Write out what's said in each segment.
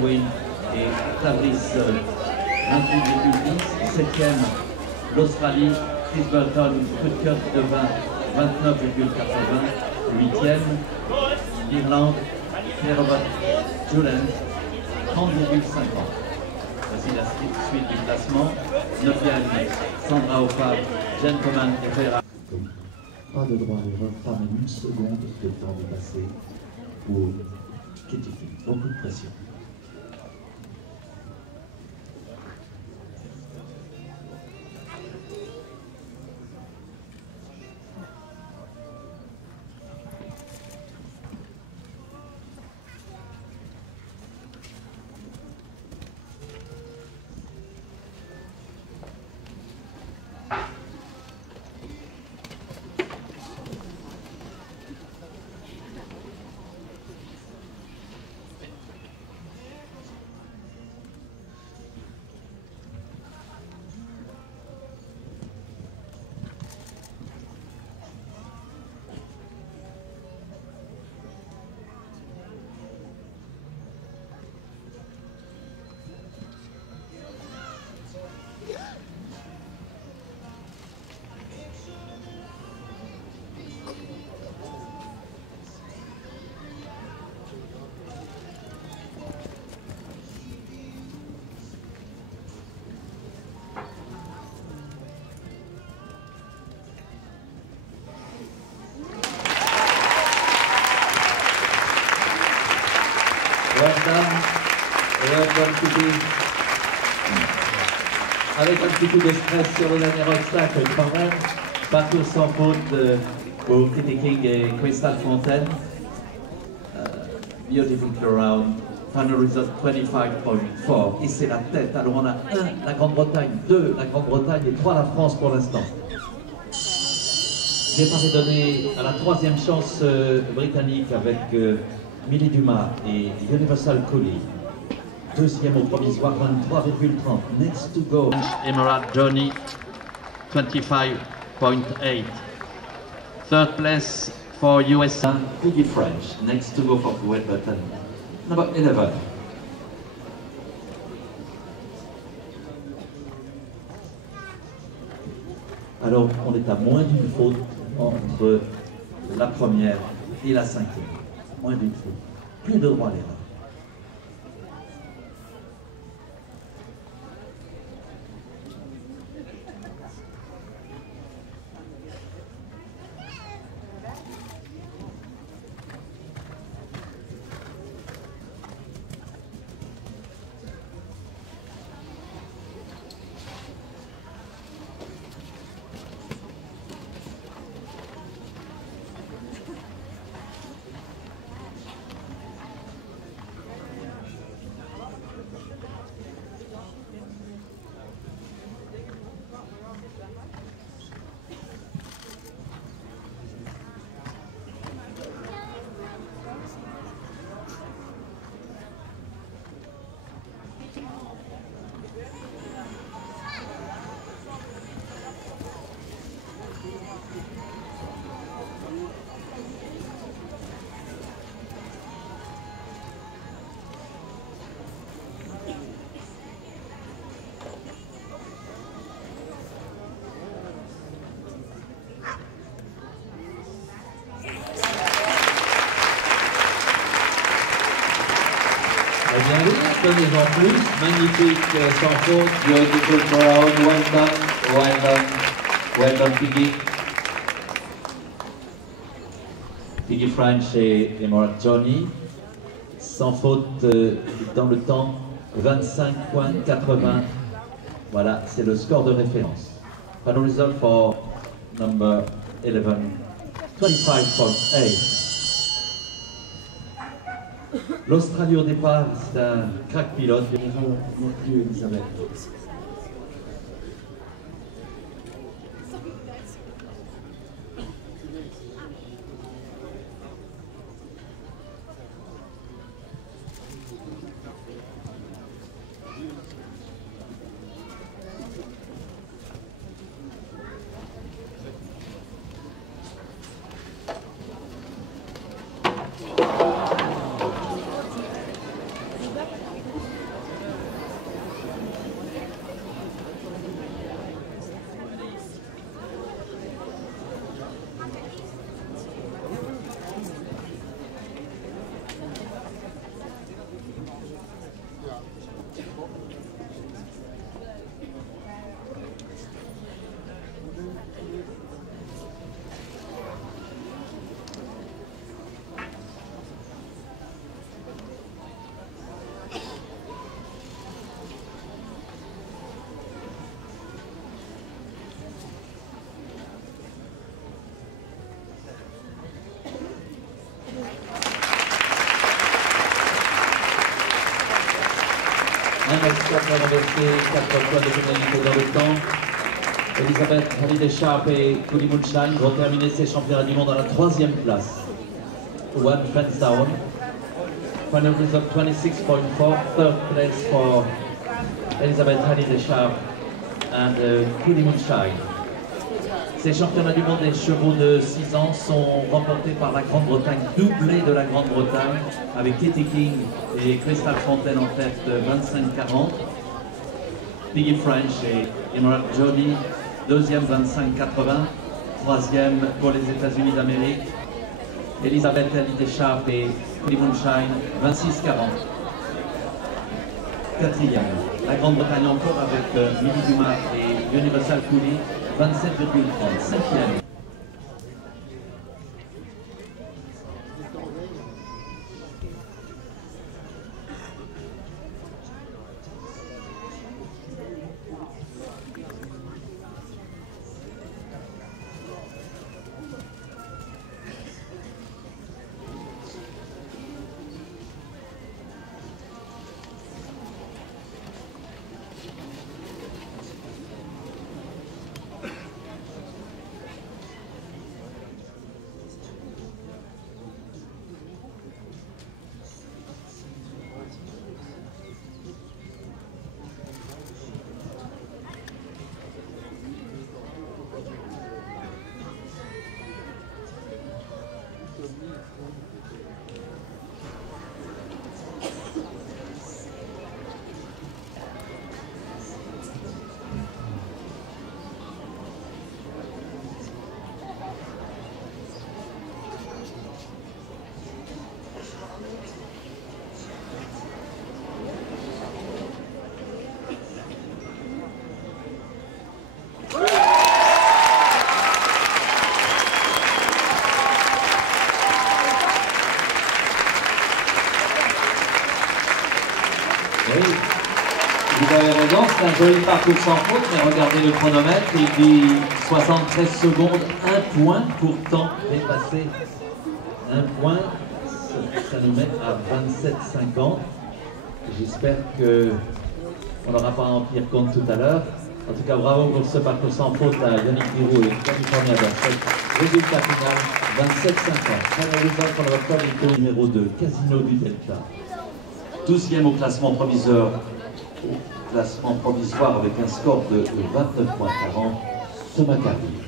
Win et Fabrice 28,10. 7e, l'Australie, Chris Burton, coup de cœur de 20, 29,80. 8e, l'Irlande, Robert Julen, 30,50. Voici la suite du classement. 9e, Sandra Hoffard, Gentleman et Ferrari. Pas de droit à l'erreur, pas même une seconde de temps dépassé pour Katie King. Beaucoup de pression. Avec un petit coup de stress sur le dernier obstacle quand même. Partout sans faute pour Katie King et Crystal Fontaine. Beautiful round. Final result 25.4. Et c'est la tête. Alors on a 1 la Grande-Bretagne, 2 la Grande-Bretagne et 3 la France pour l'instant. Départ est donné à la 3e chance britannique avec Millie Dumas et Universal Cooley. 2e au provisoire, 23,30. Next to go. Emerald Johnny, 25.8. Third place for USA. Piggy French. Next to go for Great Britain. Number 11. Alors, on est à moins d'une faute entre la première et la 5e. Moins d'une faute. Plus de droit à l'erreur. Bien oui, tenez-en plus, magnifique sans faute, beautiful crowd, well done, well done Piggy. Piggy French et Emerald Johnny, sans faute dans le temps, 25.80, voilà, c'est le score de référence. Final result for number 11, 25.8. L'Australie au départ, c'est un crack pilote. Non plus, Elisabeth. escorte a renversé 4 fois de pénalité dans le temps. Elisabeth Hallyday-Sharp et Cody Moonshine vont terminer ces championnats du monde à la 3e place. One fence down. Final result 26.4. Third place for Elisabeth Hallyday-Sharp and Cody Moonshine. Ces championnats du monde des chevaux de 6 ans sont remportés par la Grande-Bretagne, doublé de la Grande-Bretagne, avec Katie King et Crystal Fontaine en tête de 25-40. Piggy French et Emerald Johnny, deuxième 25-80, troisième pour les États-Unis d'Amérique. Elisabeth Hallyday-Sharp et Cody Moonshine, 26-40. Quatrième, la Grande-Bretagne encore avec Millie Dumas et Universal Cooley, 27,30. Cinquième. Oui, vous avez raison, c'est un joli parcours sans faute, mais regardez le chronomètre, il dit 73 secondes, 1 point pourtant dépassé. 1 point, ça nous met à 27,50. J'espère qu'on n'aura pas à en tenir compte tout à l'heure. En tout cas, bravo pour ce parcours sans faute à Yannick Giroux et California Berset. Résultat final, 27,50. Final result pour le tour numéro 2, Casino du Delta. 12e au classement provisoire, avec un score de 29,40, Thomas Carrier.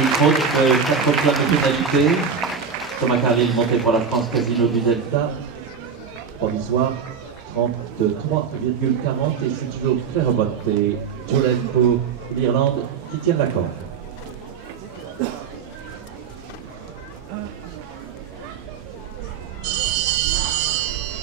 Une faute de 4 points de pénalité. Thomas Carrier monté pour la France Casino du Delta. Provisoire 33,40 et c'est toujours Claremont et Jolene pour l'Irlande qui tiennent la corde.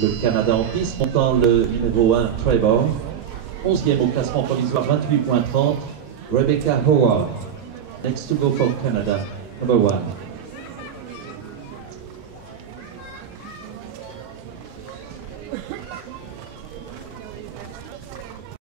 Le Canada en piste, montant le numéro 1 Trevor. 11e au classement provisoire, 28,30. Rebecca Howard. Next to go for Canada, number 1.